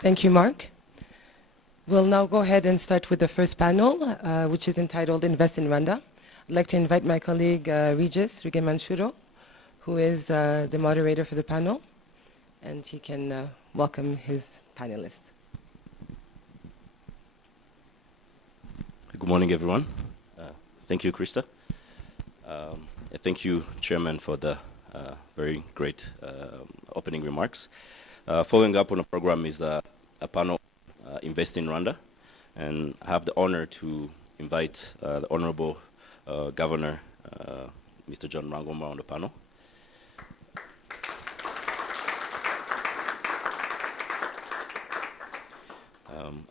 Thank you, Mark. We'll now go ahead and start with the first panel, which is entitled Invest in Rwanda. I'd like to invite my colleague Regis Rugemanshuro, who is the moderator for the panel, and he can welcome his panelists. Good morning, everyone. Thank you, Krista. Thank you, Chairman, for the very great opening remarks. Following up on the program is a panel, Invest in Rwanda, and I have the honor to invite the Honorable Governor, Mr. John Rangomba, on the panel.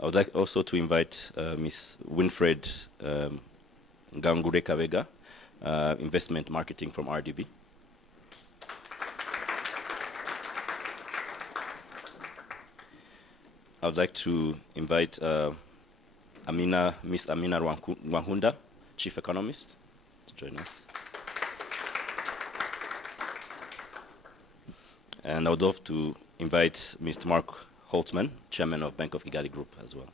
I would like also to invite Ms. Winfred Ngangure Kavega, Investment Marketing from RDB. I would like to invite Miss Amina Rwahunda, Chief Economist, to join us. And I would love to invite Mr. Mark Holtzman, Chairman of Bank of Kigali Group, as well.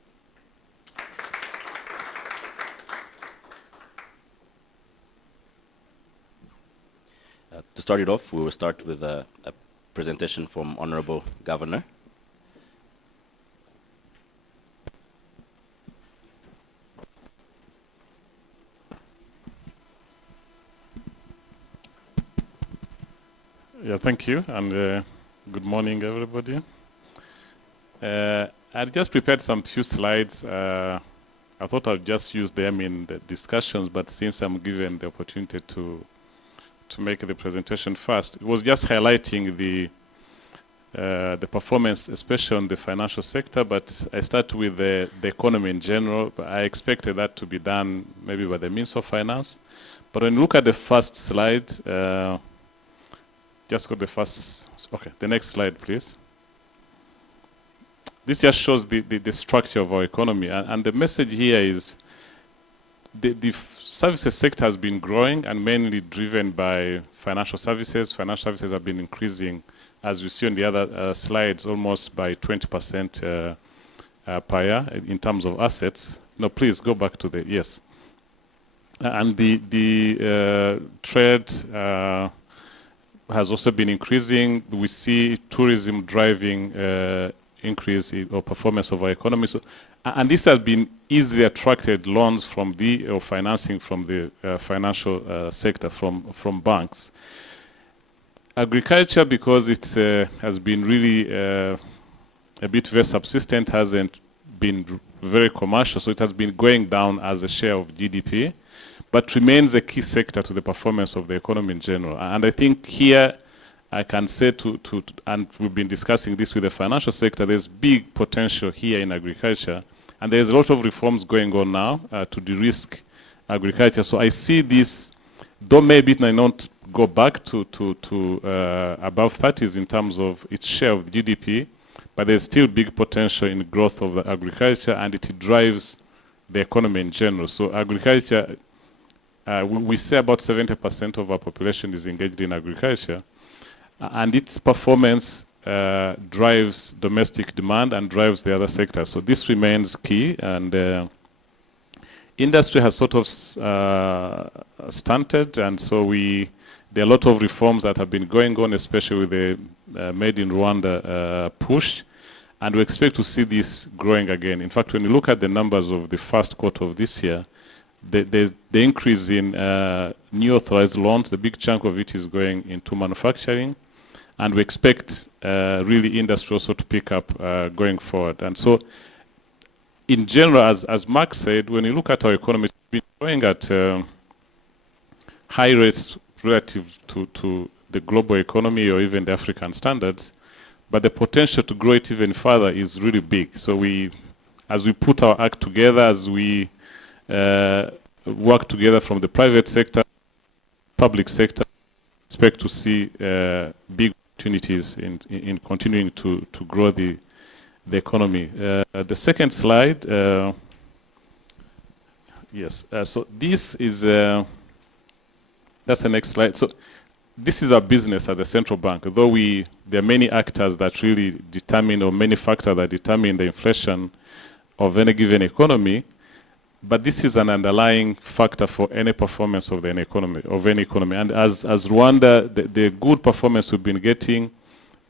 To start it off, we will start with a presentation from Honorable Governor. Yeah, thank you, and good morning, everybody. I just prepared some few slides. I thought I'd just use them in the discussions, but since I'm given the opportunity to make the presentation first, it was just highlighting the performance, especially on the financial sector, but I start with the economy in general. But I expected that to be done maybe by the Minister of Finance. But when you look at the first slide, just go the first, okay, the next slide, please. This just shows the structure of our economy. And the message here is the services sector has been growing and mainly driven by financial services. Financial services have been increasing, as we see on the other slides, almost by 20% per year in terms of assets. No, please go back to the, yes. And the trade has also been increasing. We see tourism driving increase or performance of our economy. So, and this has been easily attracted loans from or financing from the financial sector, from banks. Agriculture, because it has been really a bit very subsistent, hasn't been very commercial, so it has been going down as a share of GDP, but remains a key sector to the performance of the economy in general. And I think here I can say and we've been discussing this with the financial sector, there's big potential here in agriculture, and there's a lot of reforms going on now to de-risk agriculture. So I see this, though maybe it may not go back to above 30s in terms of its share of GDP, but there's still big potential in the growth of the agriculture, and it drives the economy in general. So agriculture, we say about 70% of our population is engaged in agriculture, and its performance drives domestic demand and drives the other sectors. So this remains key, and industry has sort of stunted, and so there are a lot of reforms that have been going on, especially with the Made in Rwanda push, and we expect to see this growing again. In fact, when you look at the numbers of the first quarter of this year, the increase in new authorized loans, the big chunk of it is going into manufacturing, and we expect really industry also to pick up going forward. And so, in general, as Mark said, when you look at our economy, it's been growing at high rates relative to the global economy or even the African standards, but the potential to grow it even further is really big. So as we put our act together, as we work together from the private sector, public sector, expect to see big opportunities in continuing to grow the economy. The second slide, yes. So this is, that's the next slide. So this is our business as a central bank. Though there are many actors that really determine, or many factors that determine the inflation of any given economy, but this is an underlying factor for any performance of any economy. And as Rwanda, the good performance we've been getting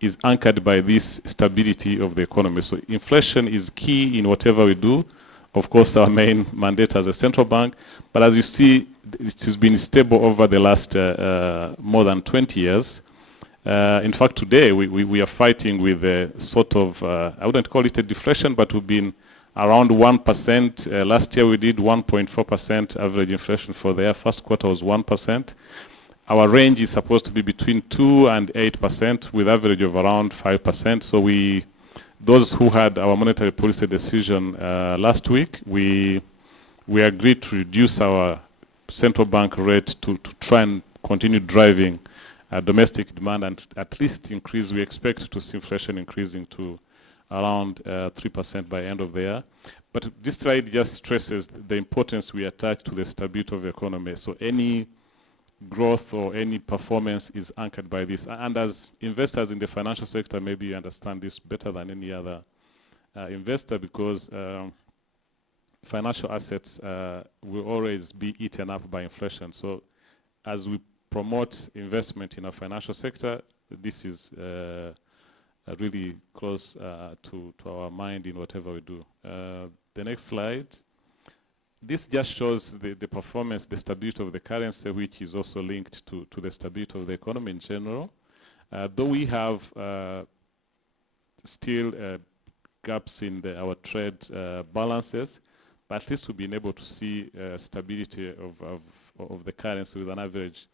is anchored by this stability of the economy. So inflation is key in whatever we do. Of course, our main mandate as a central bank, but as you see, it has been stable over the last more than 20 years. In fact, today we are fighting with a sort of, I wouldn't call it a deflation, but we've been around 1%. Last year we did 1.4% average inflation for the year. First quarter was 1%. Our range is supposed to be between 2 and 8%, with average of around 5%. So those who had our monetary policy decision last week, we agreed to reduce our central bank rate to try and continue driving domestic demand, and at least increase. We expect to see inflation increasing to around 3% by end of the year. But this slide just stresses the importance we attach to the stability of the economy. So any growth or any performance is anchored by this. And as investors in the financial sector, maybe you understand this better than any other investor, because financial assets will always be eaten up by inflation. So as we promote investment in our financial sector, this is really close to our mind in whatever we do. The next slide. This just shows the performance, the stability of the currency, which is also linked to the stability of the economy in general. Though we have still gaps in our trade balances, but at least we've been able to see stability of the currency with an average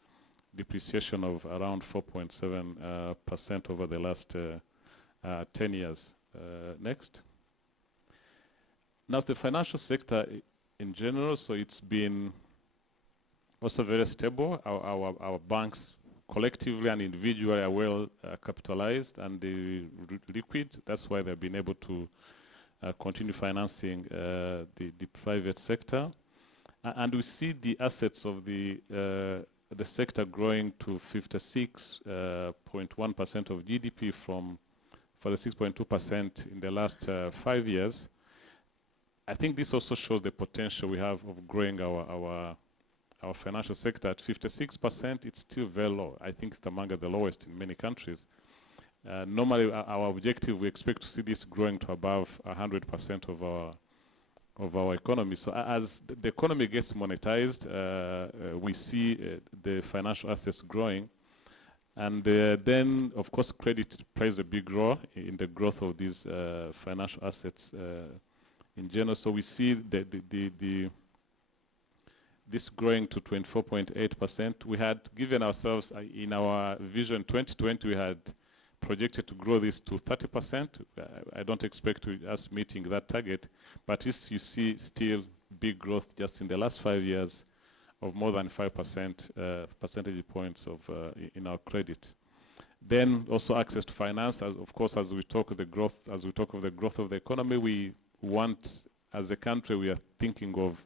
depreciation of around 4.7% over the last 10 years. Next. Now, the financial sector in general, so it's been also very stable. Our banks collectively and individually are well capitalized and liquid. That's why they've been able to continue financing the private sector. And we see the assets of the sector growing to 56.1% of GDP from 46.2% in the last 5 years. I think this also shows the potential we have of growing our financial sector. At 56%, it's still very low. I think it's among the lowest in many countries. Normally, our objective, we expect to see this growing to above 100% of our economy. So as the economy gets monetized, we see the financial assets growing. And then, of course, credit plays a big role in the growth of these financial assets in general. So we see this growing to 24.8%. We had given ourselves, in our vision 2020, we had projected to grow this to 30%. I don't expect us meeting that target, but you see still big growth just in the last 5 years of more than 5% percentage points in our credit. Then also access to finance. Of course, as we talk of the growth of the economy, we want, as a country, we are thinking of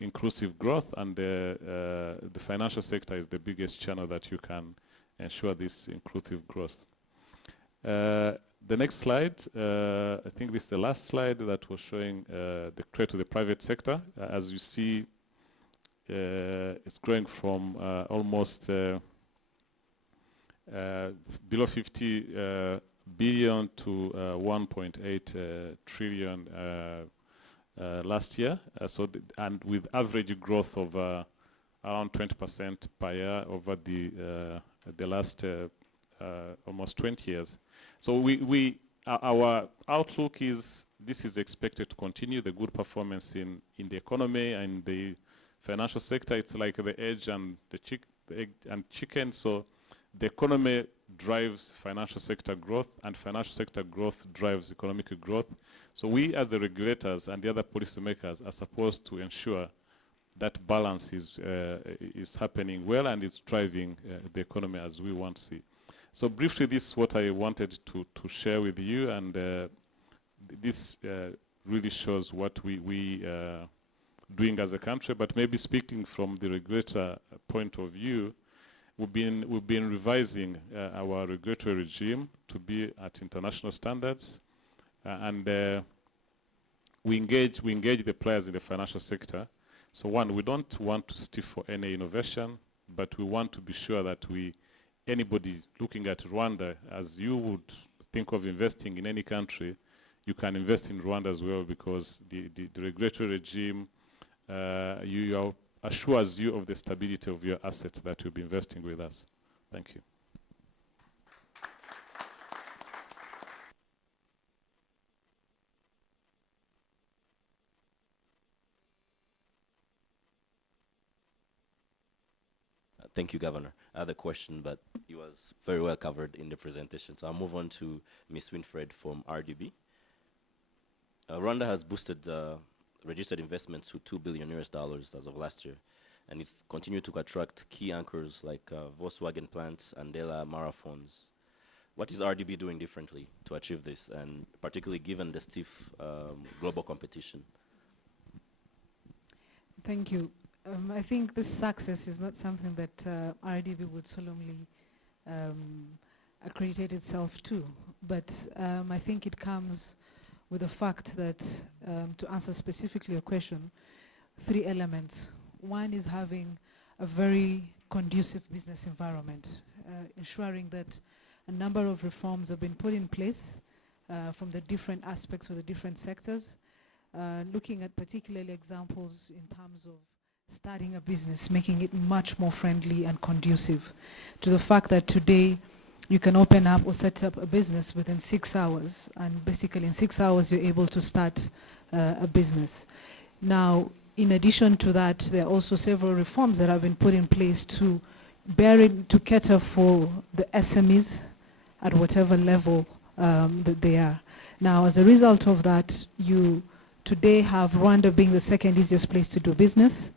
inclusive growth, and the financial sector is the biggest channel that you can ensure this inclusive growth. The next slide, I think this is the last slide that was showing the credit to the private sector. As you see, it's growing from almost below 50 billion to 1.8 trillion last year. And with average growth of around 20% per year over the last almost 20 years. So our outlook is this is expected to continue, the good performance in the economy and the financial sector. It's like the egg and chicken. So the economy drives financial sector growth, and financial sector growth drives economic growth. So we, as the regulators and the other policymakers, are supposed to ensure that balance is happening well and is driving the economy as we want to see. So briefly, this is what I wanted to share with you, and this really shows what we doing as a country. But maybe speaking from the regulator point of view, we've been revising our regulatory regime to be at international standards, and we engage the players in the financial sector. So one, we don't want to stiff for any innovation, but we want to be sure that anybody looking at Rwanda, as you would think of investing in any country, you can invest in Rwanda as well, because the regulatory regime assures you of the stability of your assets that you'll be investing with us. Thank you. Thank you, Governor. I had a question, but it was very well covered in the presentation. So I'll move on to Ms. Winfred from RDB. Rwanda has boosted registered investments to $2 billion as of last year, and it's continued to attract key anchors like Volkswagen plants and Dela Marathons. What is RDB doing differently to achieve this, and particularly given the stiff global competition? Thank you. I think this success is not something that RDB would solemnly accreditate itself to, but I think it comes with the fact that, to answer specifically your question, 3 elements. One is having a very conducive business environment, ensuring that a number of reforms have been put in place from the different aspects of the different sectors, looking at particularly examples in terms of starting a business, making it much more friendly and conducive to the fact that today you can open up or set up a business within 6 hours, and basically in 6 hours you're able to start a business. Now, in addition to that, there are also several reforms that have been put in place to cater for the SMEs at whatever level that they are. Now, as a result of that, you today have Rwanda being the second easiest place to do business,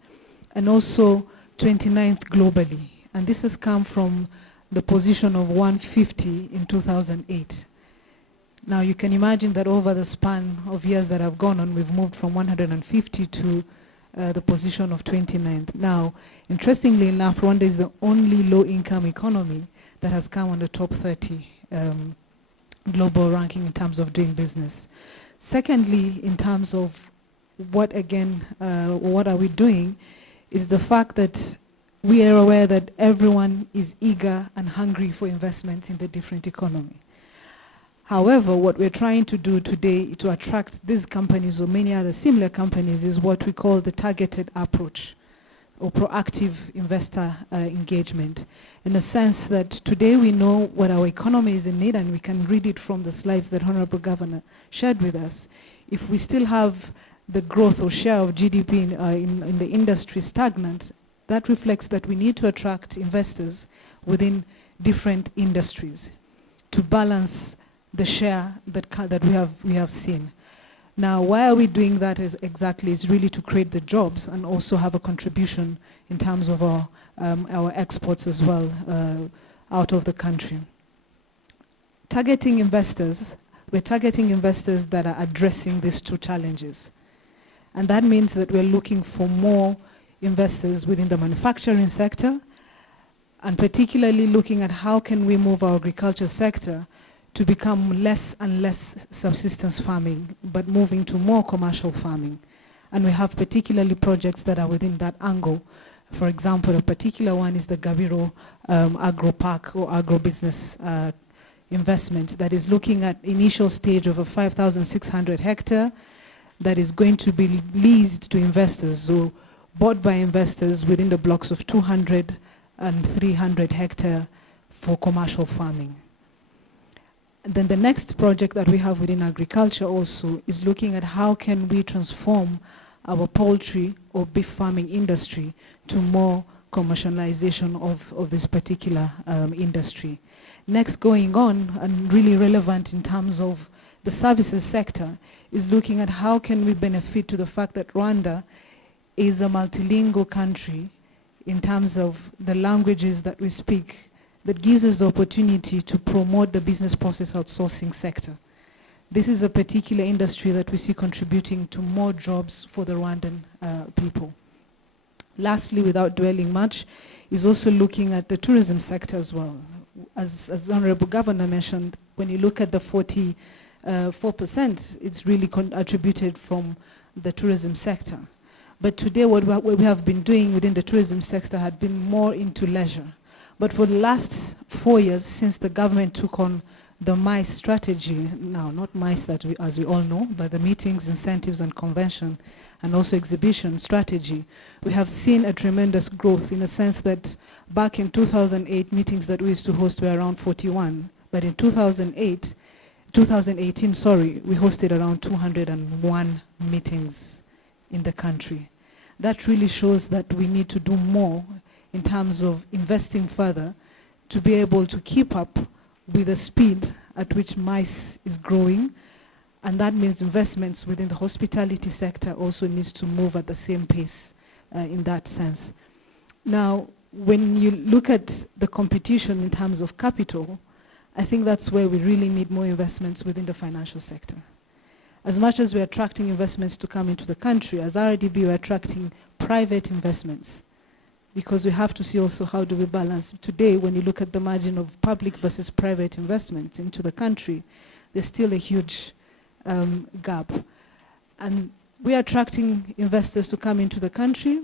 and also 29th globally. And this has come from the position of 150 in 2008. Now you can imagine that over the span of years that have gone on, we've moved from 150 to the position of 29th. Now, interestingly enough, Rwanda is the only low-income economy that has come on the top 30 global ranking in terms of doing business. Secondly, in terms of what are we doing, is the fact that we are aware that everyone is eager and hungry for investment in the different economy. However, what we're trying to do today to attract these companies or many other similar companies is what we call the targeted approach or proactive investor engagement, in the sense that today we know what our economy is in need, and we can read it from the slides that Honorable Governor shared with us. If we still have the growth or share of GDP in the industry stagnant, that reflects that we need to attract investors within different industries to balance the share that we have seen. Now, why are we doing that is really to create the jobs and also have a contribution in terms of our exports as well out of the country. Targeting investors, we're targeting investors that are addressing these 2 challenges. And that means that we're looking for more investors within the manufacturing sector, and particularly looking at how can we move our agriculture sector to become less and less subsistence farming, but moving to more commercial farming. And we have particularly projects that are within that angle. For example, a particular one is the Gabiro Agro Park or agro-business investment that is looking at initial stage of a 5,600 hectare that is going to be leased to investors, so bought by investors within the blocks of 200 and 300 hectare for commercial farming. And then the next project that we have within agriculture also is looking at how can we transform our poultry or beef farming industry to more commercialization of this particular industry. Next, going on and really relevant in terms of the services sector is looking at how can we benefit to the fact that Rwanda is a multilingual country in terms of the languages that we speak, that gives us the opportunity to promote the business process outsourcing sector. This is a particular industry that we see contributing to more jobs for the Rwandan people. Lastly, without dwelling much, is also looking at the tourism sector as well. As Honorable Governor mentioned, when you look at the 44%, it's really attributed from the tourism sector. But today what we have been doing within the tourism sector had been more into leisure. But for the last 4 years, since the government took on the MICE strategy, now not MICE that as we all know, but the meetings, incentives and convention, and also exhibition strategy, we have seen a tremendous growth in the sense that back in 2008, meetings that we used to host were around 41, but in 2018, we hosted around 201 meetings in the country. That really shows that we need to do more in terms of investing further to be able to keep up with the speed at which MICE is growing, and that means investments within the hospitality sector also needs to move at the same pace in that sense. Now, when you look at the competition in terms of capital, I think that's where we really need more investments within the financial sector. As much as we're attracting investments to come into the country, as RDB, we're attracting private investments, because we have to see also how do we balance. Today, when you look at the margin of public versus private investments into the country, there's still a huge gap. And we're attracting investors to come into the country,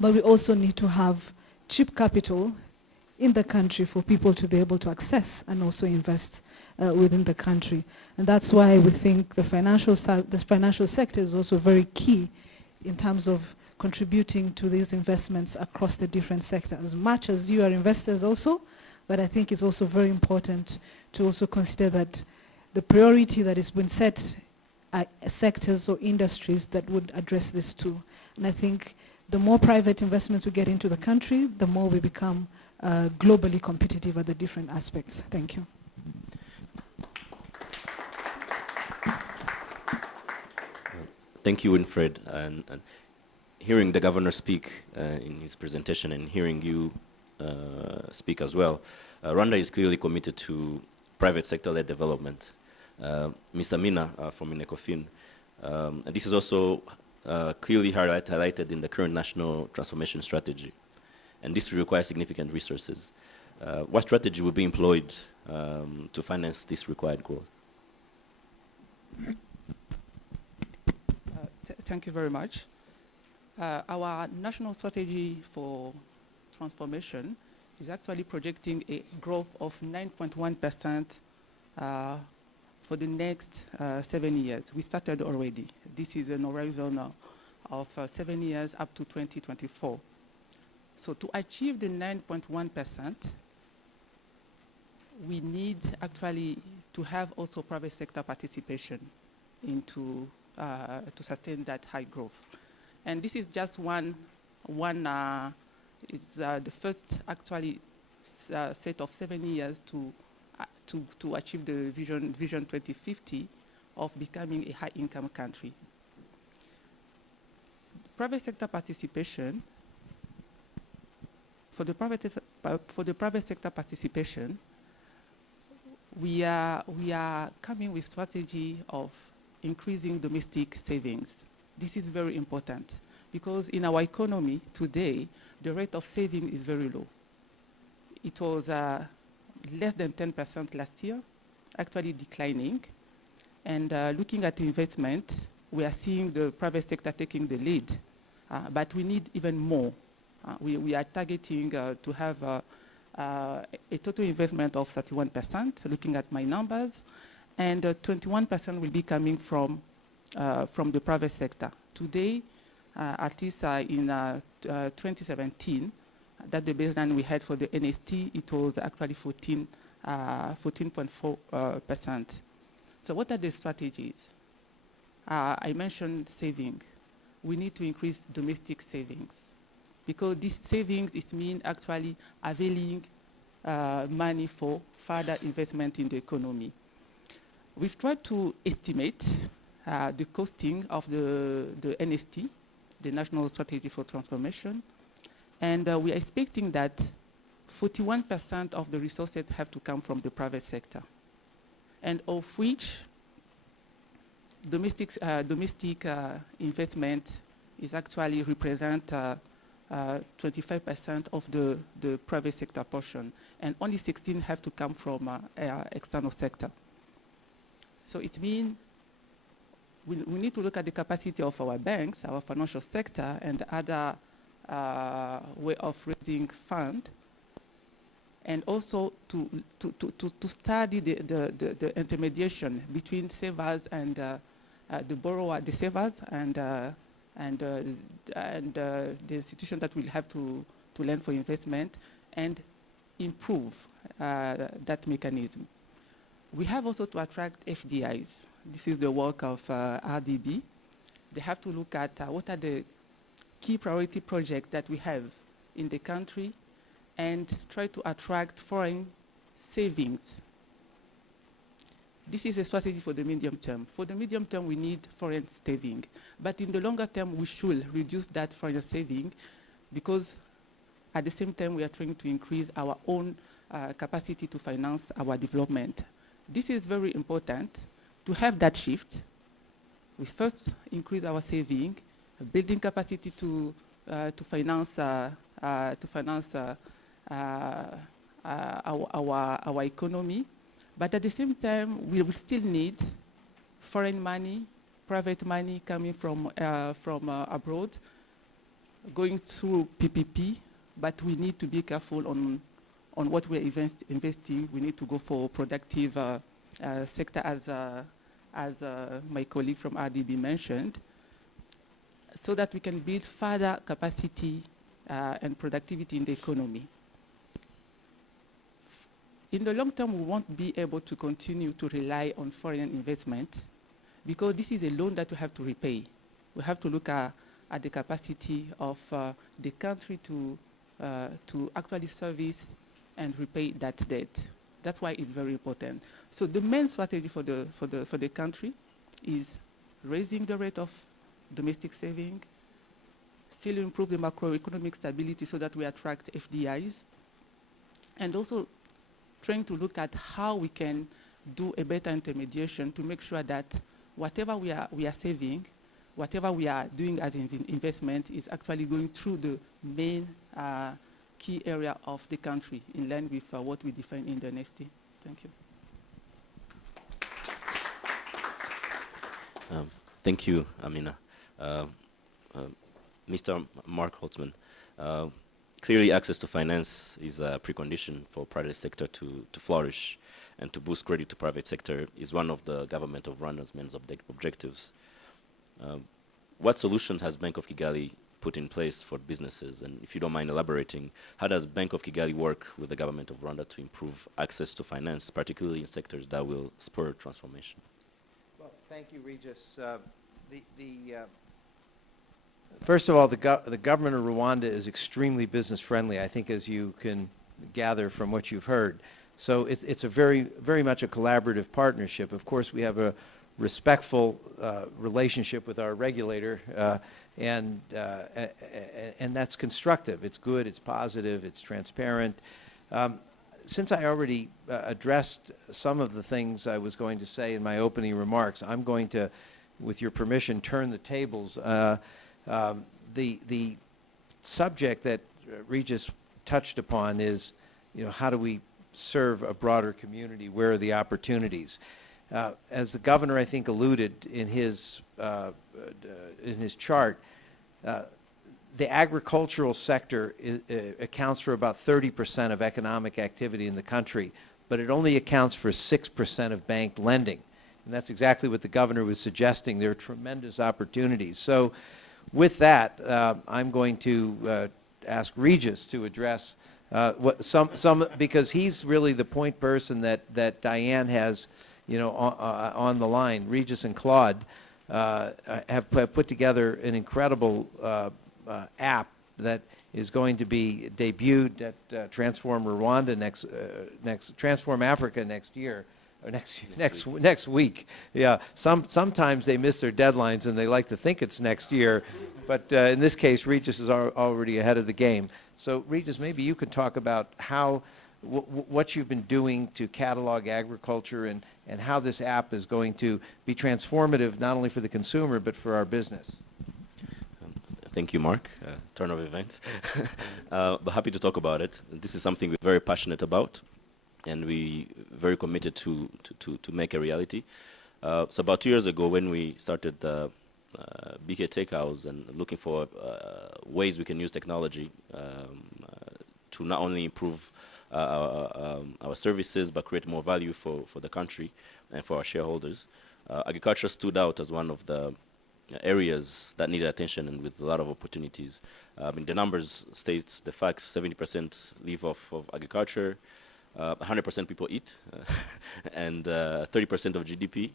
but we also need to have cheap capital in the country for people to be able to access and also invest within the country. And that's why we think the financial sector is also very key in terms of contributing to these investments across the different sectors. As much as you are investors also, but I think it's also very important to also consider that the priority that has been set are sectors or industries that would address this too. And I think the more private investments we get into the country, the more we become globally competitive at the different aspects. Thank you. Thank you, Winfred. And hearing the governor speak in his presentation and hearing you speak as well, Rwanda is clearly committed to private sector-led development. Mr. Mina from Minecofin, and this is also clearly highlighted in the current national transformation strategy. And this requires significant resources. What strategy will be employed to finance this required growth? Thank you very much. Our national strategy for transformation is actually projecting a growth of 9.1% for the next 7 years. We started already. This is an horizon of 7 years up to 2024. So to achieve the 9.1%, we need actually to have also private sector participation into to sustain that high growth. And this is just it's the first actually set of 7 years to achieve the vision 2050 of becoming a high-income country. Private sector participation. For the private sector participation, we are coming with strategy of increasing domestic savings. This is very important because in our economy today, the rate of saving is very low. It was less than 10% last year, actually declining. And looking at investment, we are seeing the private sector taking the lead, but we need even more. We are targeting to have a total investment of 31%, looking at my numbers, and 21% will be coming from the private sector. Today, at least in 2017, that the baseline we had for the NST, it was actually 14.4%. So what are the strategies? I mentioned saving. We need to increase domestic savings because this savings, it means actually availing money for further investment in the economy. We've tried to estimate the costing of the NST, the National Strategy for Transformation, and we are expecting that 41% of the resources have to come from the private sector, and of which domestic investment is actually represent 25% of the private sector portion, and only 16 have to come from external sector. So it means we need to look at the capacity of our banks, our financial sector, and other way of raising fund, and also to study the intermediation between savers and the borrower, the savers, and the institution that will have to lend for investment, and improve that mechanism. We have also to attract FDIs. This is the work of RDB. They have to look at what are the key priority projects that we have in the country and try to attract foreign savings. This is a strategy for the medium term. For the medium term, we need foreign saving. But in the longer term, we should reduce that foreign saving, because at the same time, we are trying to increase our own capacity to finance our development. This is very important to have that shift. We first increase our saving, building capacity to finance our economy. But at the same time, we will still need foreign money, private money coming from abroad, going through PPP. But we need to be careful on what we're investing. We need to go for productive sector, as my colleague from RDB mentioned, so that we can build further capacity and productivity in the economy. In the long term, we won't be able to continue to rely on foreign investment, because this is a loan that we have to repay. We have to look at the capacity of the country to actually service and repay that debt. That's why it's very important. So the main strategy for the country is raising the rate of domestic saving, still improve the macroeconomic stability so that we attract FDIs, and also trying to look at how we can do a better intermediation to make sure that whatever we are saving, whatever we are doing as investment is actually going through the main key area of the country, in line with what we define in the NST. Thank you. Thank you, Amina. Mr. Mark Holtzman, clearly access to finance is a precondition for private sector to flourish, and to boost credit to private sector is one of the government of Rwanda's main objectives. What solutions has Bank of Kigali put in place for businesses? And if you don't mind elaborating, how does Bank of Kigali work with the government of Rwanda to improve access to finance, particularly in sectors that will spur transformation? Well, thank you, Regis. First of all, the government of Rwanda is extremely business friendly, I think, as you can gather from what you've heard. So it's a very much a collaborative partnership. Of course, we have a respectful relationship with our regulator, and that's constructive. It's good, it's positive, it's transparent. Since I already addressed some of the things I was going to say in my opening remarks, I'm going to, with your permission, turn the tables. The subject that Regis touched upon is, how do we serve a broader community? Where are the opportunities? As the governor, I think, alluded in his chart, the agricultural sector accounts for about 30% of economic activity in the country, but it only accounts for 6% of bank lending. And that's exactly what the governor was suggesting. There are tremendous opportunities. So with that, I'm going to ask Regis to address because he's really the point person that Diane has, on the line. Regis and Claude have put together an incredible app that is going to be debuted at Transform Rwanda Transform Africa next year. Or next week. Yeah. Sometimes they miss their deadlines and they like to think it's next year, but in this case, Regis is already ahead of the game. So, Regis, maybe you could talk about what you've been doing to catalog agriculture and how this app is going to be transformative not only for the consumer but for our business. Thank you, Mark. Turn of events. But happy to talk about it. This is something we're very passionate about, and we very committed to make a reality. So about 2 years ago, when we started the BK Tech House and looking for ways we can use technology to not only improve our services, but create more value for the country and for our shareholders, agriculture stood out as one of the areas that needed attention and with a lot of opportunities. I mean, the numbers states the facts: 70% live off of agriculture, 100% people eat, and 30% of GDP,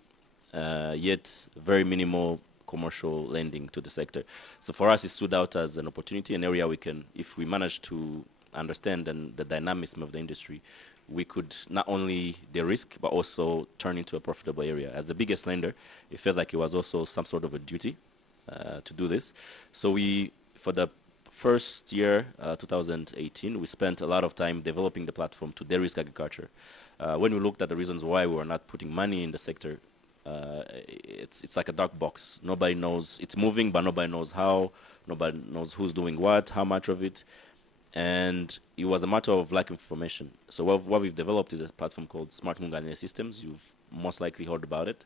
yet very minimal commercial lending to the sector. So for us, it stood out as an opportunity, an area we can, if we manage to understand and the dynamism of the industry, we could not only de-risk, but also turn into a profitable area. As the biggest lender, it felt like it was also some sort of a duty to do this. So we, for the first year, 2018, we spent a lot of time developing the platform to de-risk agriculture. When we looked at the reasons why we were not putting money in the sector, it's like a dark box. Nobody knows, it's moving, but nobody knows how, nobody knows who's doing what, how much of it. And it was a matter of lack of information. So what we've developed is a platform called Smart Munganire Systems. You've most likely heard about it.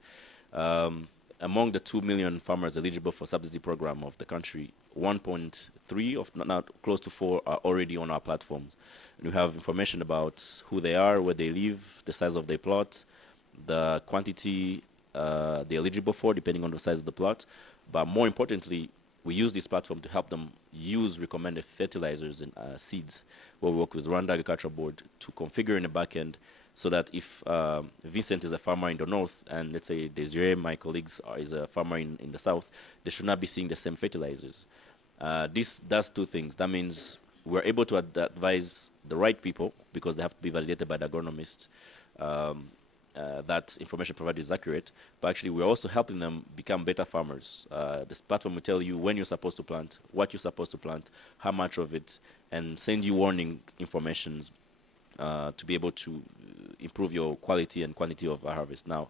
Among the 2 million farmers eligible for subsidy program of the country, 1.3 of not close to 4 are already on our platforms. And we have information about who they are, where they live, the size of their plot, the quantity they're eligible for, depending on the size of the plot. But more importantly, we use this platform to help them use recommended fertilizers and seeds, where we work with Rwanda Agricultural Board to configure in the back end so that if Vincent is a farmer in the north and let's say Desiree, my colleagues, is a farmer in the south, they should not be seeing the same fertilizers. This does two things. That means we're able to advise the right people because they have to be validated by the agronomist. That information provided is accurate, but actually we're also helping them become better farmers. This platform will tell you when you're supposed to plant, what you're supposed to plant, how much of it, and send you warning information to be able to improve your quality and quantity of harvest. Now,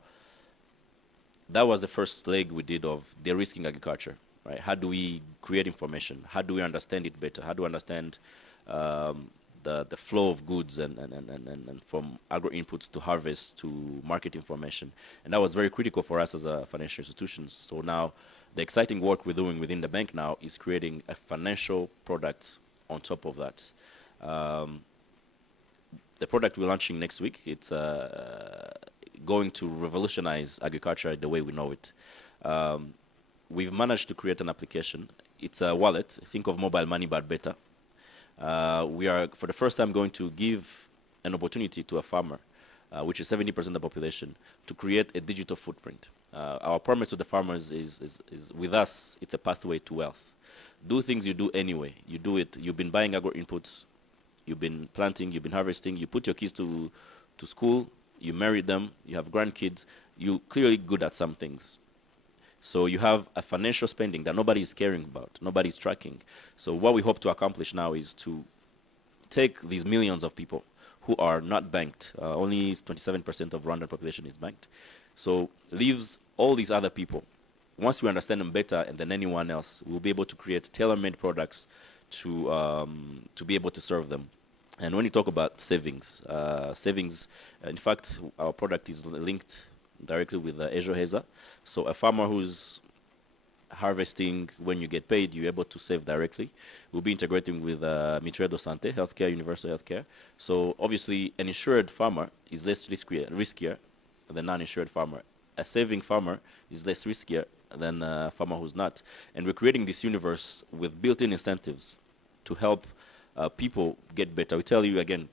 that was the first leg we did of de-risking agriculture, right? How do we create information? How do we understand it better? How do we understand the flow of goods and from agro inputs to harvest to market information? And that was very critical for us as a financial institutions. So now the exciting work we're doing within the bank now is creating a financial product on top of that. The product we're launching next week, it's going to revolutionize agriculture the way we know it. We've managed to create an application. It's a wallet. Think of mobile money, but better. We are, for the first time, going to give an opportunity to a farmer, which is 70% of the population, to create a digital footprint. Our promise to the farmers is with us, it's a pathway to wealth. Do things you do anyway. You do it. You've been buying agro inputs. You've been planting. You've been harvesting. You put your kids to school. You married them. You have grandkids. You're clearly good at some things. So you have a financial spending that nobody is caring about, nobody is tracking. So what we hope to accomplish now is to take these millions of people who are not banked, only 27% of Rwandan population is banked, so leaves all these other people. Once we understand them better and than anyone else, we'll be able to create tailor-made products to be able to serve them. And when you talk about savings, in fact, our product is linked directly with Ejo Heza. So a farmer who's harvesting, when you get paid, you're able to save directly. We'll be integrating with Mutuelle de Santé, healthcare, universal healthcare. So obviously, an insured farmer is less riskier than a non-insured farmer. A saving farmer is less riskier than a farmer who's not. And we're creating this universe with built-in incentives to help people get better. We tell you, again,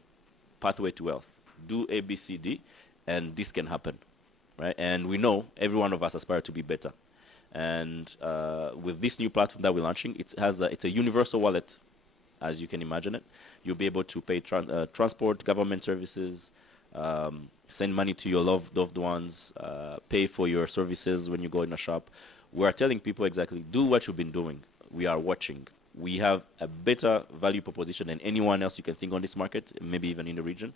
pathway to wealth. Do A, B, C, D, and this can happen. Right? And we know every one of us aspire to be better. And with this new platform that we're launching, it's a universal wallet, as you can imagine it. You'll be able to pay transport, government services, send money to your loved ones, pay for your services when you go in a shop. We are telling people exactly, do what you've been doing. We are watching. We have a better value proposition than anyone else you can think on this market, maybe even in the region.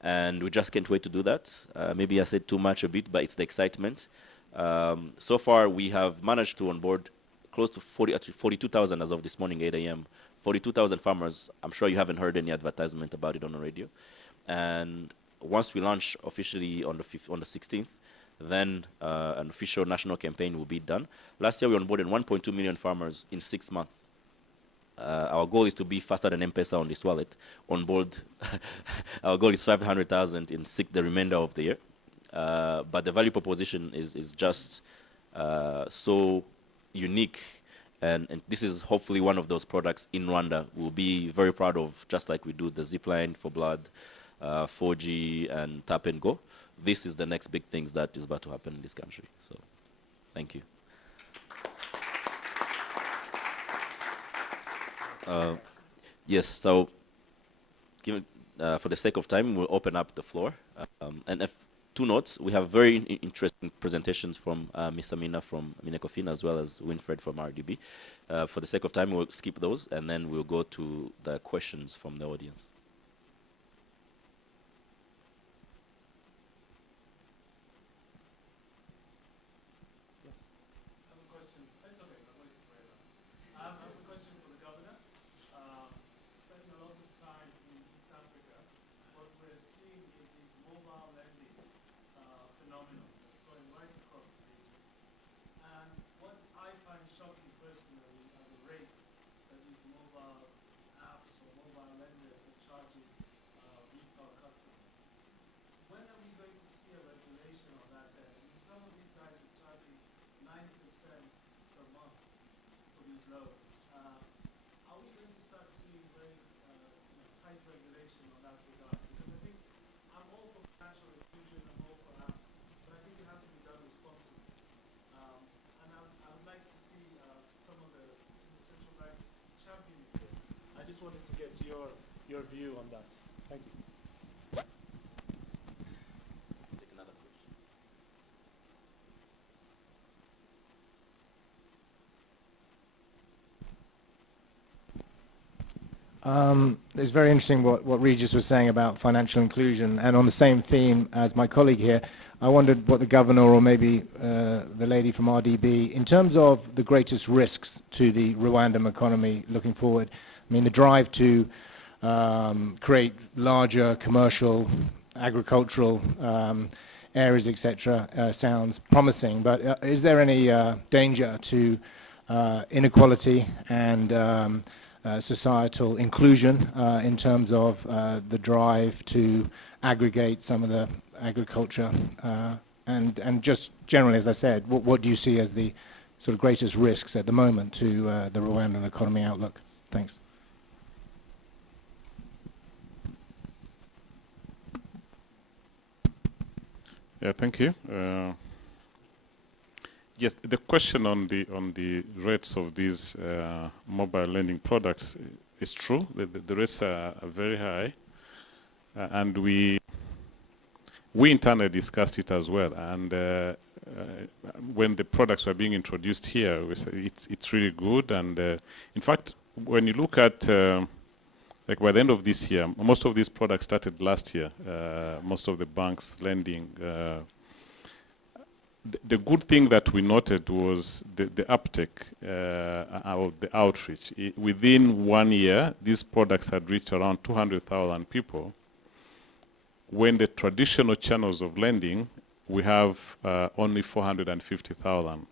And we just can't wait to do that. Maybe I said too much a bit, but it's the excitement. So far, we have managed to onboard close to 42,000 as of this morning, 8 a.m. 42,000 farmers. I'm sure you haven't heard any advertisement about it on the radio. And once we launch officially on the 16th, then an official national campaign will be done. Last year, we onboarded 1.2 million farmers in 6 months. Our goal is to be faster than M-Pesa on this wallet. On board, our goal is 500,000 in the remainder of the year. But the value proposition is just so unique. And this is hopefully one of those products in Rwanda we'll be very proud of, just like we do the Zipline for Blood, 4G, and Tap and Go. This is the next big things that is about to happen in this country. So, thank you. Yes, so for the sake of time, we'll open up the floor. And if 2 notes, we have very interesting presentations from Ms. Amina from Minecofin as well as Winfred from RDB. For the sake of time, we'll skip those and then we'll go to the questions from the audience. I just wanted to get your view on that. Thank you. Take another question. It's very interesting what Regis was saying about financial inclusion, and on the same theme as my colleague here, I wondered what the governor or maybe the lady from RDB, in terms of the greatest risks to the Rwandan economy looking forward. I mean, the drive to create larger commercial, agricultural areas, etc., sounds promising, but is there any danger to inequality and societal inclusion in terms of the drive to aggregate some of the agriculture and just generally, as I said, what do you see as the sort of greatest risks at the moment to the Rwandan economy outlook? Thanks. Yeah, thank you. Yes, the question on the rates of these mobile lending products is true. The rates are very high, and we internally discussed it as well. And when the products were being introduced here, we said it's really good. And in fact, when you look at like by the end of this year, most of these products started last year. Most of the banks lending. The good thing that we noted was the uptake of the outreach. Within 1 year, these products had reached around 200,000 people. When the traditional channels of lending, we have only 450,000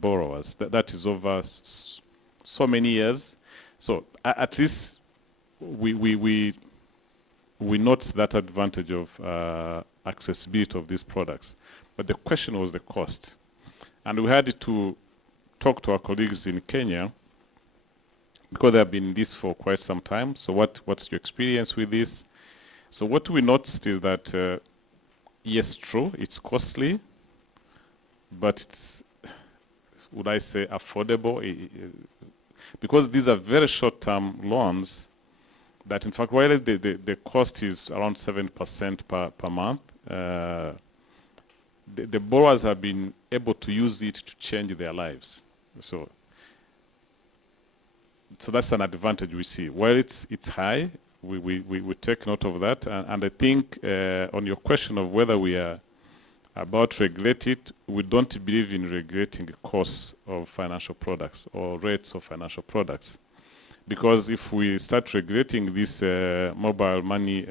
borrowers. That is over so many years. So at least we note that advantage of accessibility of these products. But the question was the cost. And we had to talk to our colleagues in Kenya because they have been in this for quite some time. So what's your experience with this? So what we noticed is that, yes, true, it's costly, but it's, would I say, affordable? Because these are very short-term loans that, in fact, while the cost is around 7% per month, the borrowers have been able to use it to change their lives. So that's an advantage we see. While it's high, we take note of that. And I think on your question of whether we are about regulate it, we don't believe in regulating the costs of financial products or rates of financial products. Because if we start regulating these mobile money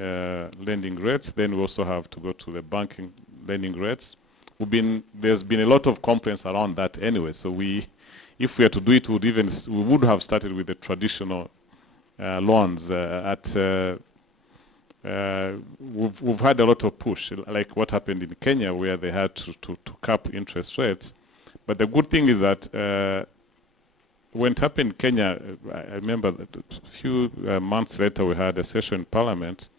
lending rates, then we also have to go to the banking lending rates. There's been a lot of complaints around that anyway. So if we are to do it, we would have started with the traditional loans. We've had a lot of push, like what happened in Kenya, where they had to cap interest rates. But the good thing is that when it happened in Kenya, I remember that a few months later we had a session in Parliament,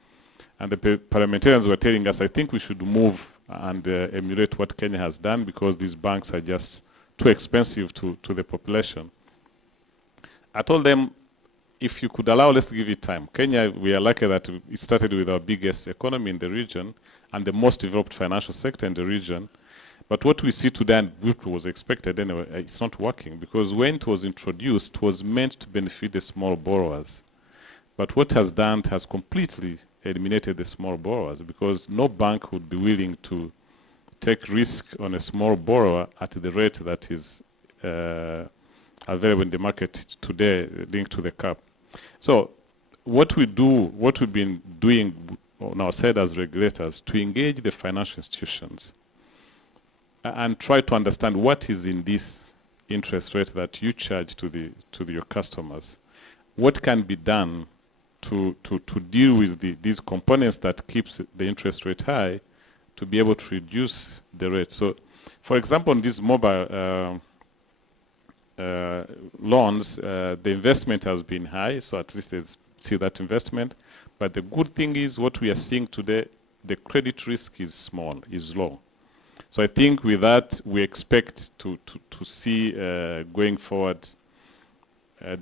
and the parliamentarians were telling us, I think we should move and emulate what Kenya has done, because these banks are just too expensive to the population. I told them, if you could allow, let's give it time. Kenya, we are lucky that it started with our biggest economy in the region and the most developed financial sector in the region. But what we see today, and which was expected anyway, it's not working, because when it was introduced, it was meant to benefit the small borrowers. But what has done has completely eliminated the small borrowers, because no bank would be willing to take risk on a small borrower at the rate that is available in the market today, linked to the cap. So what we've been doing on our side as regulators, to engage the financial institutions and try to understand what is in this interest rate that you charge to your customers. What can be done to deal with these components that keeps the interest rate high, to be able to reduce the rate. So, for example, on these mobile loans, the investment has been high, so at least they see that investment. But the good thing is, what we are seeing today, the credit risk is small, is low. So I think with that, we expect to see going forward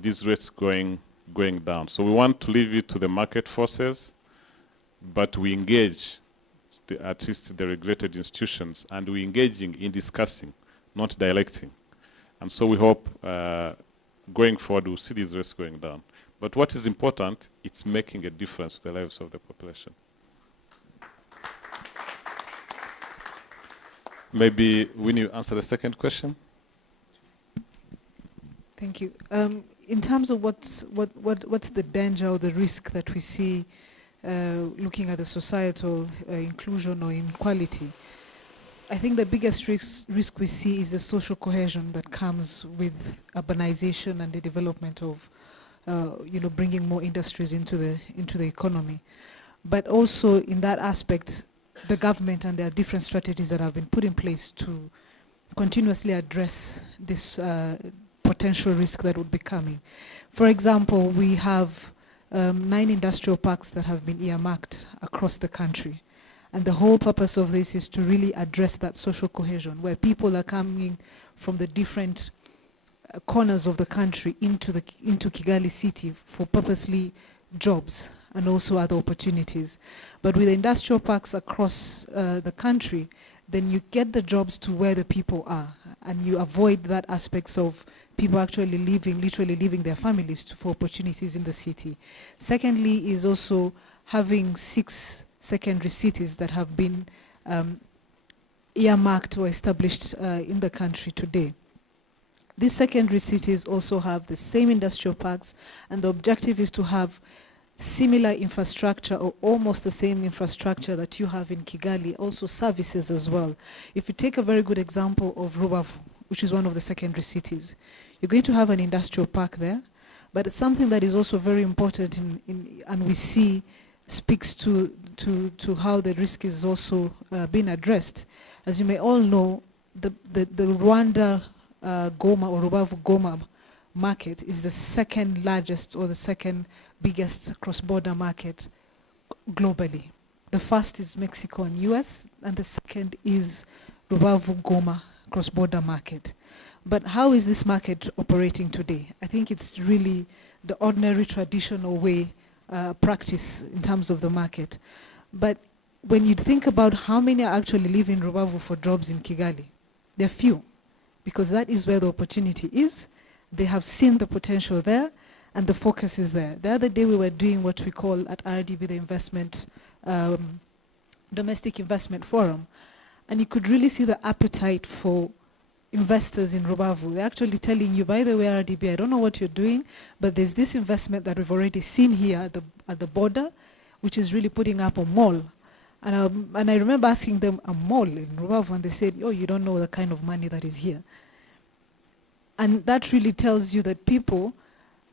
these rates going down. So we want to leave it to the market forces, but we engage at least the regulated institutions, and we engaging in discussing, not dialecting. And so we hope going forward we'll see these rates going down. But what is important, it's making a difference to the lives of the population. Maybe when you answer the second question. Thank you. In terms of what's the danger or the risk that we see looking at the societal inclusion or inequality, I think the biggest risk we see is the social cohesion that comes with urbanization and the development of, bringing more industries into the economy. But also in that aspect, the government and there are different strategies that have been put in place to continuously address this potential risk that would be coming. For example, we have 9 industrial parks that have been earmarked across the country. And the whole purpose of this is to really address that social cohesion, where people are coming from the different corners of the country into Kigali city for purposely jobs and also other opportunities. But with the industrial parks across the country, then you get the jobs to where the people are, and you avoid that aspects of people actually literally leaving their families for opportunities in the city. Secondly is also having 6 secondary cities that have been earmarked or established in the country today. These secondary cities also have the same industrial parks, and the objective is to have similar infrastructure or almost the same infrastructure that you have in Kigali, also services as well. If you take a very good example of Rubavu, which is one of the secondary cities, you're going to have an industrial park there, but it's something that is also very important and we see speaks to how the risk is also being addressed. As you may all know, the Rwanda Goma or Rubavu Goma market is the second largest or the second biggest cross-border market globally. The first is Mexico and US, and the second is Rubavu Goma cross-border market. But how is this market operating today? I think it's really the ordinary traditional way practice in terms of the market. But when you think about how many are actually leaving Rubavu for jobs in Kigali, they're few, because that is where the opportunity is. They have seen the potential there, and the focus is there. The other day we were doing what we call at RDB the investment, domestic investment forum, And you could really see the appetite for investors in Rubavu. They're actually telling you, by the way, RDB, I don't know what you're doing, but there's this investment that we've already seen here at the border, which is really putting up a mall. And I remember asking them, a mall in Rubavu, and they said, oh, you don't know the kind of money that is here. And that really tells you that people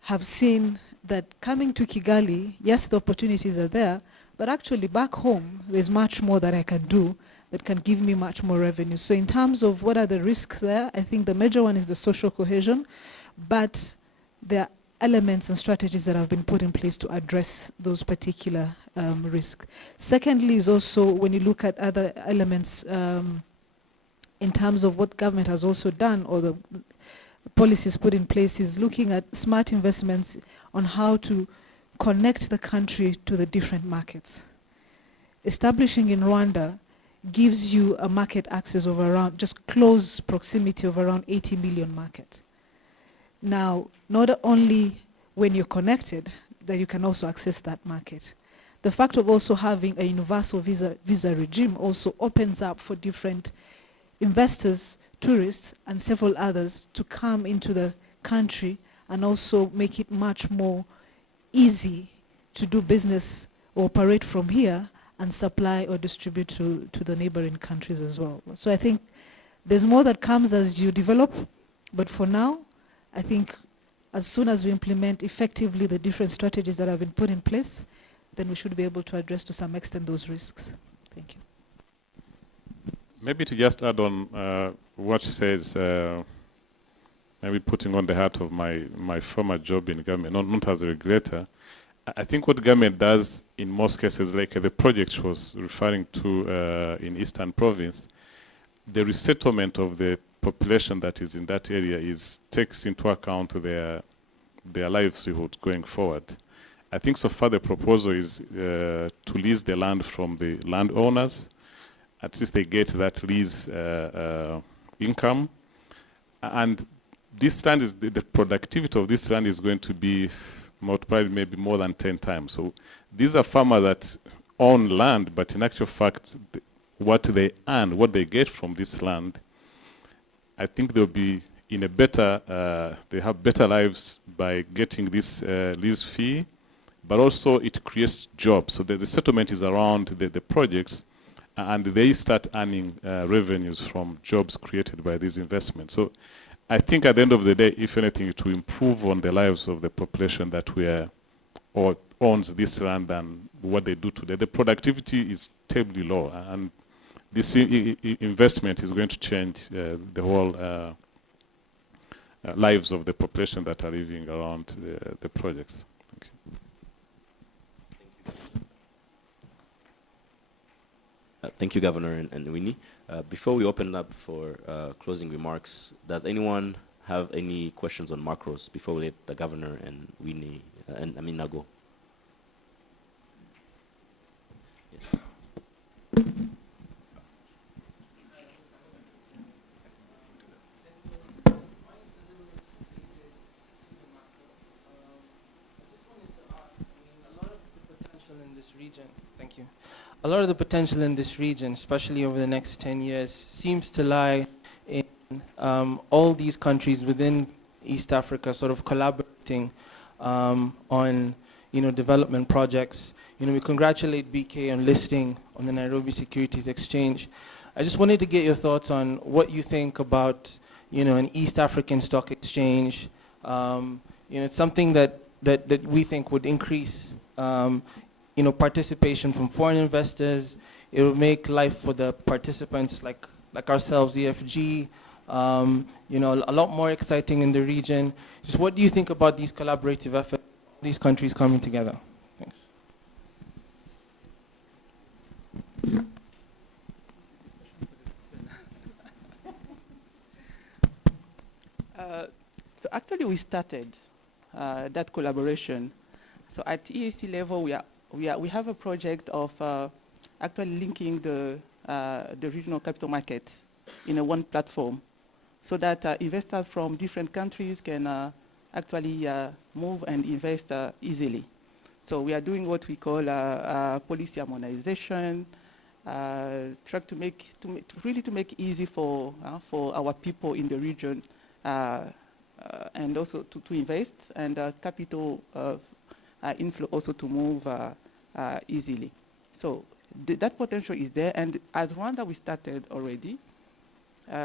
have seen that coming to Kigali, yes, the opportunities are there, but actually back home, there's much more that I can do that can give me much more revenue. So in terms of what are the risks there, I think the major one is the social cohesion, but there are elements and strategies that have been put in place to address those particular risks. Secondly is also when you look at other elements in terms of what government has also done or the policies put in place is looking at smart investments on how to connect the country to the different markets. Establishing in Rwanda gives you a market access of around, just close proximity of around 80 million market. Now, not only when you're connected, that you can also access that market. The fact of also having a universal visa regime also opens up for different investors, tourists, and several others to come into the country and also make it much more easy to do business or operate from here and supply or distribute to the neighboring countries as well. So I think there's more that comes as you develop, but for now, I think as soon as we implement effectively the different strategies that have been put in place, then we should be able to address to some extent those risks. Thank you. Maybe to just add on what she says, maybe putting on the hat of my former job in government, not as a regulator, I think what government does in most cases, like the project she was referring to in Eastern Province, the resettlement of the population that is in that area takes into account their livelihood going forward. I think so far the proposal is to lease the land from the landowners. At least they get that lease income. And this land is, the productivity of this land is going to be multiplied maybe more than 10 times. So these are farmers that own land, but in actual fact, what they earn, what they get from this land, I think they'll be in a better, they have better lives by getting this lease fee, but also it creates jobs. So the settlement is around the projects, and they start earning revenues from jobs created by these investments. So I think at the end of the day, if anything, it will improve on the lives of the population that or owns this land and what they do today. The productivity is terribly low, and this investment is going to change the whole lives of the population that are living around the projects. Thank you, Governor and Winnie. Before we open up for closing remarks, does anyone have any questions on macros before we let the Governor and Winnie and Amina go? Yes. Thank you. A lot of the potential in this region, especially over the next 10 years, seems to lie in all these countries within East Africa sort of collaborating on development projects. We congratulate BK on listing on the Nairobi Securities Exchange. I just wanted to get your thoughts on what you think about an East African stock exchange. It's something that we think would increase participation from foreign investors. It will make life for the participants like ourselves, EFG, a lot more exciting in the region. Just what do you think about these collaborative efforts, these countries coming together? Thanks. So actually we started that collaboration. So at EAC level, we have a project of actually linking the regional capital market in a one platform, so that investors from different countries can actually move and invest easily. So we are doing what we call policy harmonization, try to make easy for our people in the region, and also to invest, and capital inflow also to move easily. So that potential is there, and as Rwanda we started already.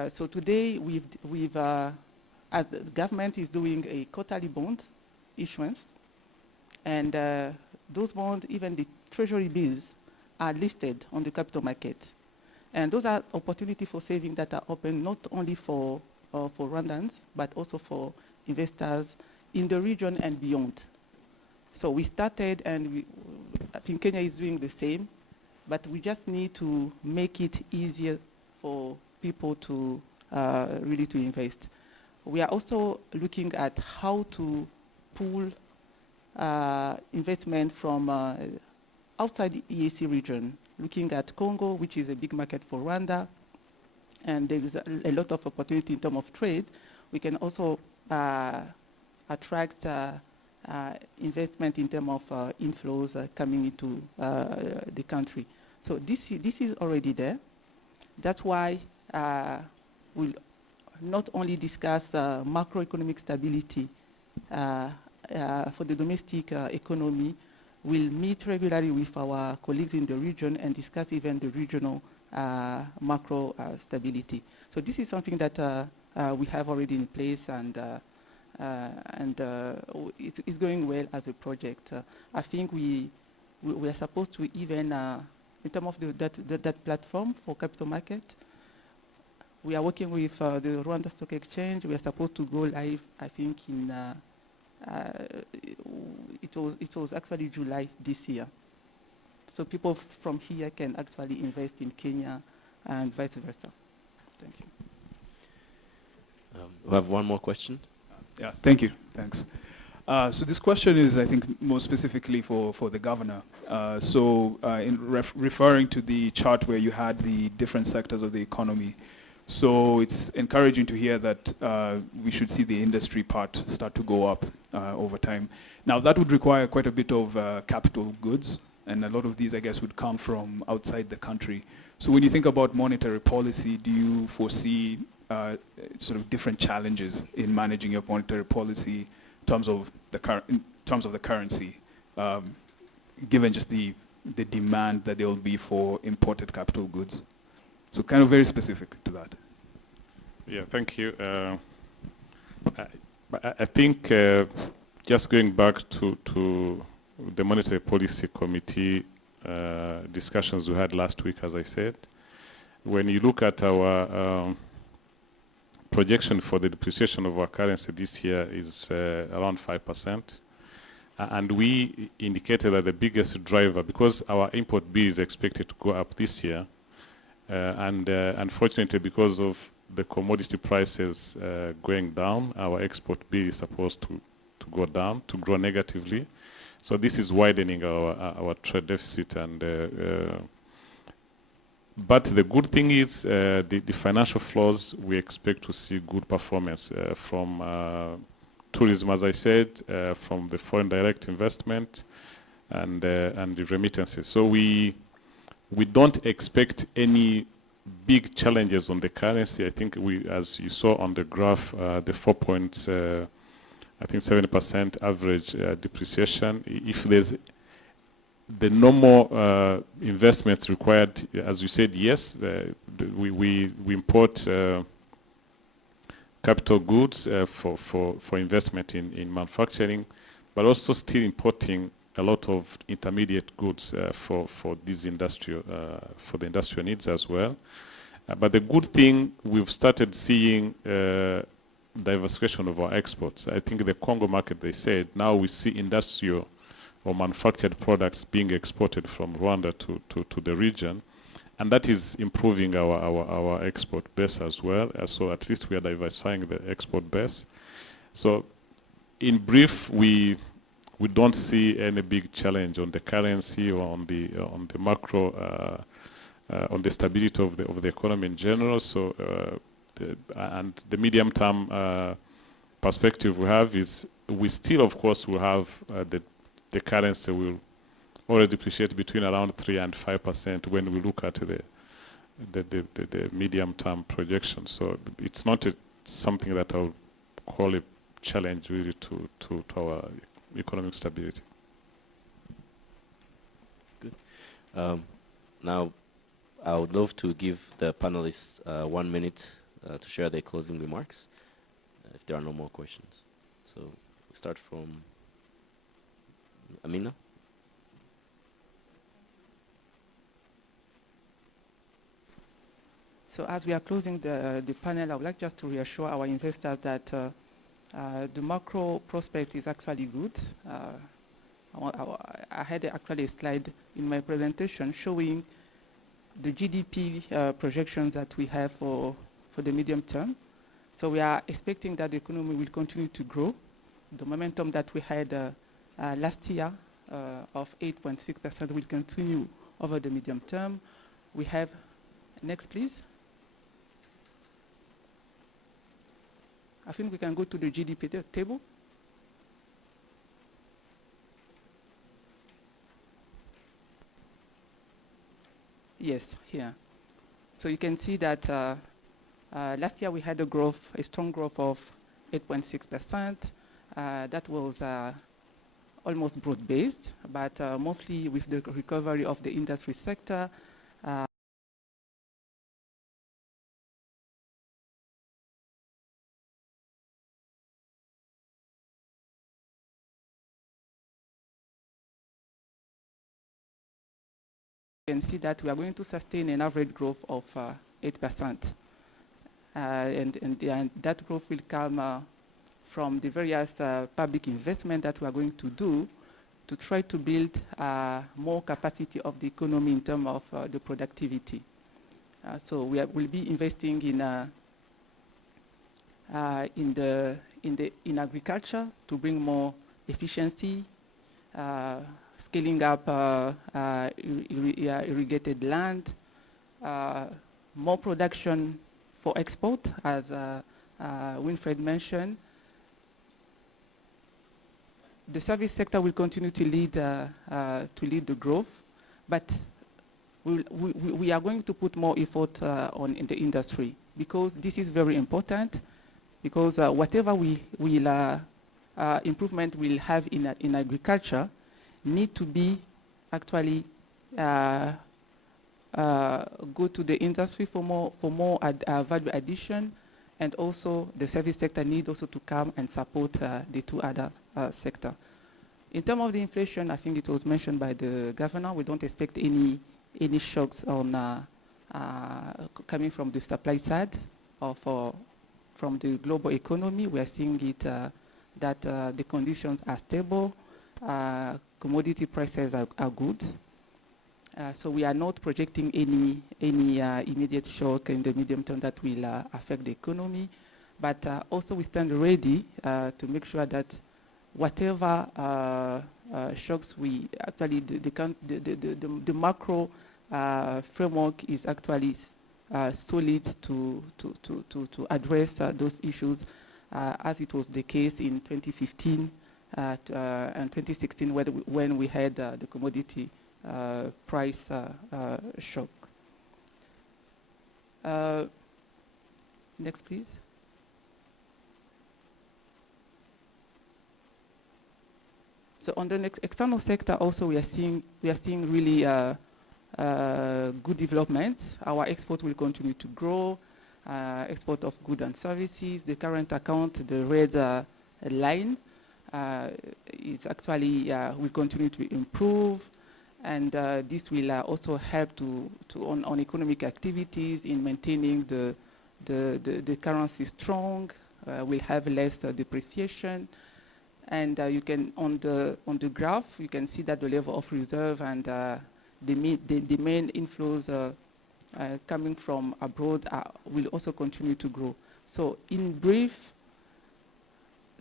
So today as the government is doing a quarterly bond issuance, and those bonds, even the treasury bills, are listed on the capital market. And those are opportunities for saving that are open not only for Rwandans, but also for investors in the region and beyond. So we started, and I think Kenya is doing the same, but we just need to make it easier for people to really to invest. We are also looking at how to pull investment from outside the EAC region, looking at Congo, which is a big market for Rwanda, and there is a lot of opportunity in terms of trade. We can also attract investment in terms of inflows coming into the country. So this is already there. That's why we'll not only discuss macroeconomic stability for the domestic economy. We'll meet regularly with our colleagues in the region and discuss even the regional macro stability. So this is something that we have already in place, and it's going well as a project. I think we are supposed to even, in terms of that platform for capital market, we are working with the Rwanda Stock Exchange. We are supposed to go live, I think, in it was actually July this year. So people from here can actually invest in Kenya and vice versa. Thank you. We have one more question. Yeah, thank you. Thanks. So this question is, I think, more specifically for the governor. In referring to the chart where you had the different sectors of the economy, so it's encouraging to hear that we should see the industry part start to go up over time. Now, that would require quite a bit of capital goods, and a lot of these, I guess, would come from outside the country. So when you think about monetary policy, do you foresee sort of different challenges in managing your monetary policy in terms of the currency, given just the demand that there will be for imported capital goods? So kind of very specific to that. Yeah, thank you. I think just going back to the Monetary Policy Committee discussions we had last week, as I said, when you look at our projection for the depreciation of our currency this year is around 5%. And we indicated that the biggest driver, because our import bill is expected to go up this year, and unfortunately because of the commodity prices going down, our export bill is supposed to go down, to grow negatively. So this is widening our trade deficit. But the good thing is the financial flows, we expect to see good performance from tourism, as I said, from the foreign direct investment and the remittances. So we don't expect any big challenges on the currency. I think as you saw on the graph, the 4.7% average depreciation. If there's the normal investments required, as you said, yes, we import capital goods for investment in manufacturing, but also still importing a lot of intermediate goods for these for the industrial needs as well. But the good thing, we've started seeing diversification of our exports. I think the Congo market, they said, now we see industrial or manufactured products being exported from Rwanda to the region, and that is improving our export base as well. So at least we are diversifying the export base. So in brief, we don't see any big challenge on the currency or on the macro, on the stability of the economy in general. So and the medium-term perspective we have is we still, of course, will have the currency will already depreciate between around 3 and 5% when we look at the medium-term projection. So it's not something that I would call a challenge really to our economic stability. Good. Now, I would love to give the panelists 1 minute to share their closing remarks, if there are no more questions. So we start from Amina. So as we are closing the panel, I would like just to reassure our investors that the macro prospect is actually good. I had actually a slide in my presentation showing the GDP projections that we have for the medium term. So we are expecting that the economy will continue to grow. The momentum that we had last year of 8.6% will continue over the medium term. We have, next please. I think we can go to the GDP table. Yes, here. So you can see that last year we had a strong growth of 8.6%. That was almost broad-based, but mostly with the recovery of the industry sector. You can see that we are going to sustain an average growth of 8%. And that growth will come from the various public investment that we are going to do to try to build more capacity of the economy in terms of the productivity. So we'll be investing in agriculture to bring more efficiency, scaling up irrigated land, more production for export, as Winfred mentioned. The service sector will continue to lead the growth, but we are going to put more effort in the industry, because this is very important, because whatever improvement we'll have in agriculture need to be actually go to the industry for more value addition, and also the service sector need also to come and support the two other sector. In terms of the inflation, I think it was mentioned by the governor, we don't expect any shocks on coming from the supply side or from the global economy. We are seeing it that the conditions are stable. Commodity prices are good. So we are not projecting any immediate shock in the medium term that will affect the economy. But also we stand ready to make sure that whatever shocks we actually, the macro framework is actually solid to address those issues, as it was the case in 2015 and 2016 when we had the commodity price shock. Next, please. So on the next external sector, also we are seeing really good development. Our export will continue to grow. Export of goods and services. The current account, the red line, is actually will continue to improve, and this will also help on economic activities in maintaining the currency strong. We'll have less depreciation. And you can, on the graph, you can see that the level of reserve and the main inflows coming from abroad will also continue to grow. So in brief,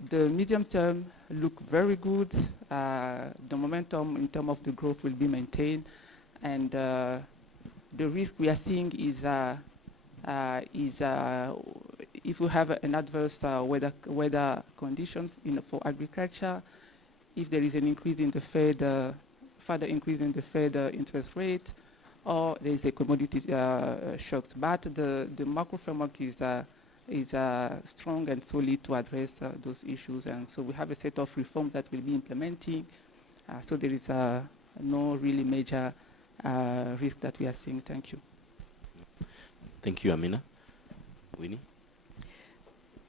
the medium term look very good. The momentum in terms of the growth will be maintained, and the risk we are seeing is if we have an adverse weather conditions for agriculture, if there is an increase in the further increase in the Fed interest rate, or there is a commodity shocks. But the macro framework is strong and solid to address those issues. And so we have a set of reforms that we'll be implementing. So there is no really major risk that we are seeing. Thank you. Thank you, Amina. Winnie?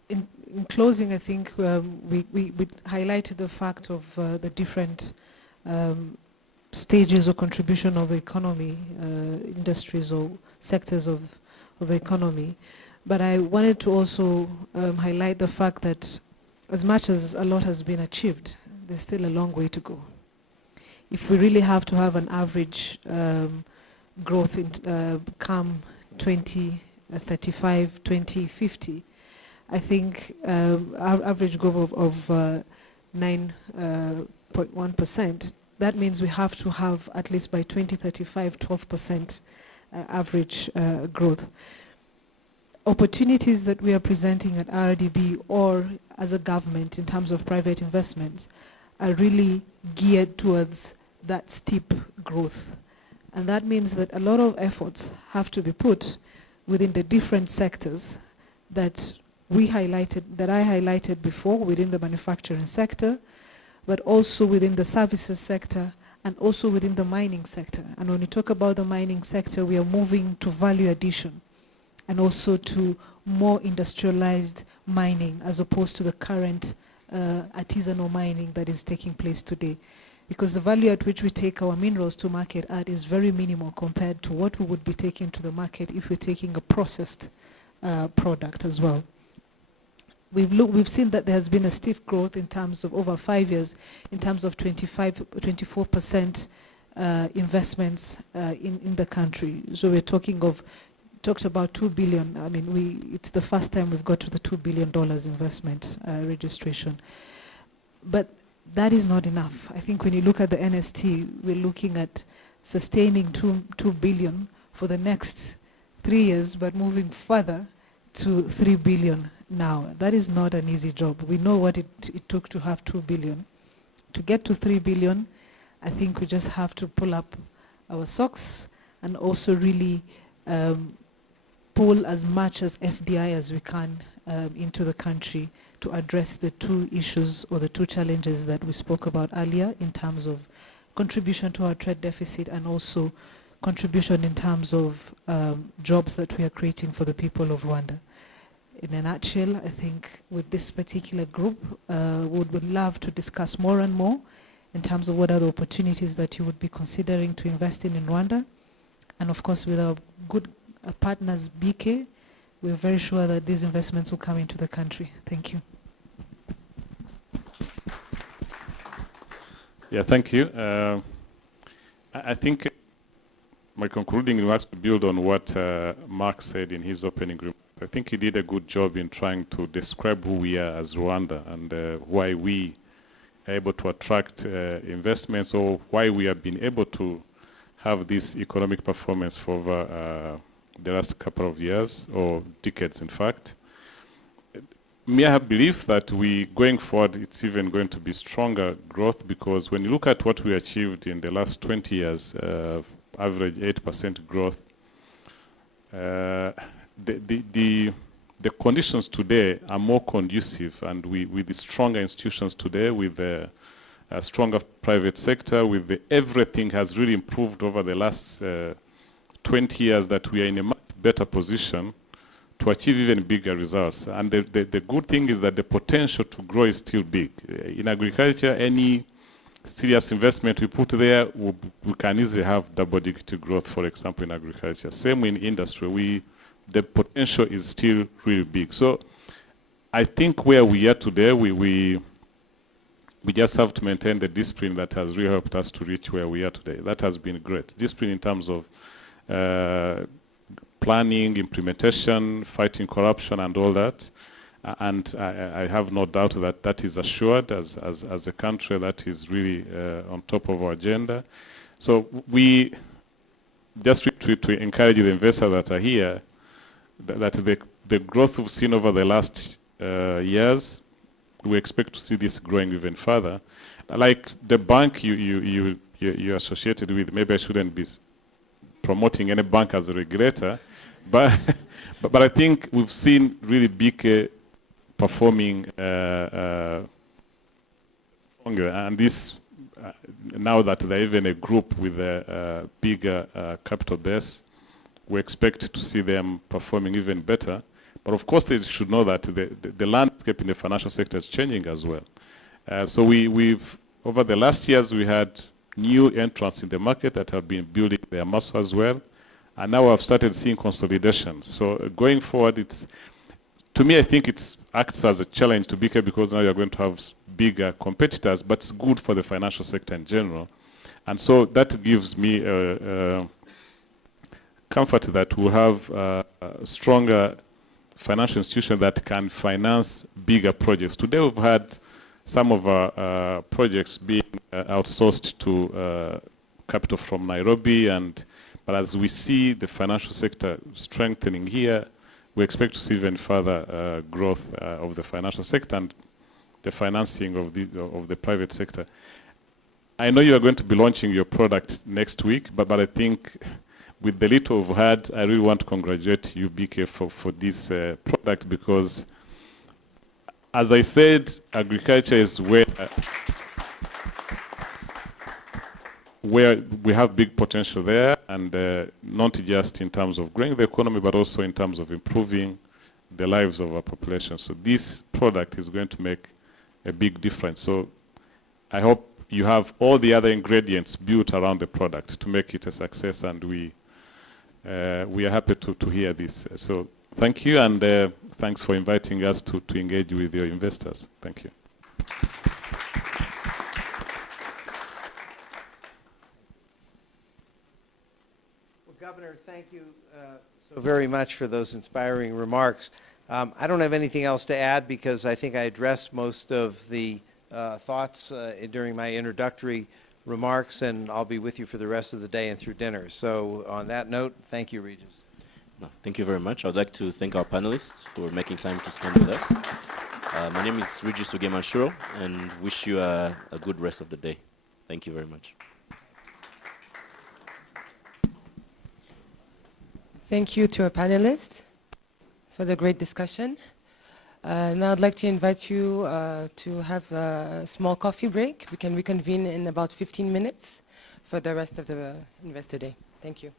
In closing, I think we highlighted the fact of the different stages or contribution of the economy, industries or sectors of the economy. But I wanted to also highlight the fact that as much as a lot has been achieved, there's still a long way to go. If we really have to have an average growth in come 2035, 2050, I think our average growth of 9.1%, that means we have to have at least by 2035, 12% average growth. Opportunities that we are presenting at RDB or as a government in terms of private investments are really geared towards that steep growth. And that means that a lot of efforts have to be put within the different sectors that I highlighted before within the manufacturing sector, but also within the services sector and also within the mining sector. And when we talk about the mining sector, we are moving to value addition and also to more industrialized mining as opposed to the current artisanal mining that is taking place today. Because the value at which we take our minerals to market at is very minimal compared to what we would be taking to the market if we're taking a processed product as well. We've seen that there has been a stiff growth in terms of over 5 years, in terms of 24% investments in the country. So we're talked about 2 billion. I mean, it's the first time we've got to the $2 billion investment registration. But that is not enough. I think when you look at the NST, we're looking at sustaining 2 billion for the next 3 years, but moving further to 3 billion now. That is not an easy job. We know what it took to have 2 billion. To get to 3 billion, I think we just have to pull up our socks and also really pull as much as FDI as we can into the country to address the two issues or the two challenges that we spoke about earlier in terms of contribution to our trade deficit and also contribution in terms of jobs that we are creating for the people of Rwanda. In a nutshell, I think with this particular group, we would love to discuss more and more in terms of what are the opportunities that you would be considering to invest in Rwanda. And of course, with our good partners, BK, we're very sure that these investments will come into the country. Thank you. Yeah, thank you. I think my concluding remarks to build on what Mark said in his opening remarks. I think he did a good job in trying to describe who we are as Rwanda and why we are able to attract investments or why we have been able to have this economic performance for over the last couple of years or decades, in fact. Me, I have belief that going forward, it's even going to be stronger growth because when you look at what we achieved in the last 20 years, average 8% growth, the conditions today are more conducive, and with the stronger institutions today, with a stronger private sector, with everything has really improved over the last 20 years, that we are in a much better position to achieve even bigger results. And the good thing is that the potential to grow is still big. In agriculture, any serious investment we put there, we can easily have double-digit growth, for example, in agriculture. Same in industry. The potential is still really big. So I think where we are today, we just have to maintain the discipline that has really helped us to reach where we are today. That has been great. Discipline in terms of planning, implementation, fighting corruption, and all that. And I have no doubt that that is assured as a country that is really on top of our agenda. So we just to encourage the investors that are here, that the growth we've seen over the last years, we expect to see this growing even further. Like the bank you you're associated with. Maybe I shouldn't be promoting any bank as a regulator, but but I think we've seen really big performing stronger, and this now that they're even a group with a bigger capital base, we expect to see them performing even better. But of course, they should know that the landscape in the financial sector is changing as well. So we've over the last years, we had new entrants in the market that have been building their muscle as well. And now I've started seeing consolidation. So going forward, to me, I think it acts as a challenge to BK because now you're going to have bigger competitors, but it's good for the financial sector in general. And so that gives me comfort that we'll have a stronger financial institution that can finance bigger projects. Today we've had some of our projects being outsourced to capital from Nairobi, but as we see the financial sector strengthening here, we expect to see even further growth of the financial sector and the financing of the private sector. I know you are going to be launching your product next week, but I think with the little we've had, I really want to congratulate you, BK, for this product because, as I said, agriculture is where we have big potential there, and not just in terms of growing the economy, but also in terms of improving the lives of our population. So this product is going to make a big difference. So I hope you have all the other ingredients built around the product to make it a success, and we are happy to hear this. So thank you, and thanks for inviting us to engage with your investors. Thank you. Well, Governor, thank you so very much for those inspiring remarks. I don't have anything else to add because I think I addressed most of the thoughts during my introductory remarks, and I'll be with you for the rest of the day and through dinner. So on that note, thank you, Regis. No, thank you very much. I would like to thank our panelists for making time to spend with us. My name is Regis Ugemanshuro, and wish you a good rest of the day. Thank you very much. Thank you to our panelists for the great discussion. Now I'd like to invite you to have a small coffee break. We can reconvene in about 15 minutes for the rest of the Investor Day. Thank you.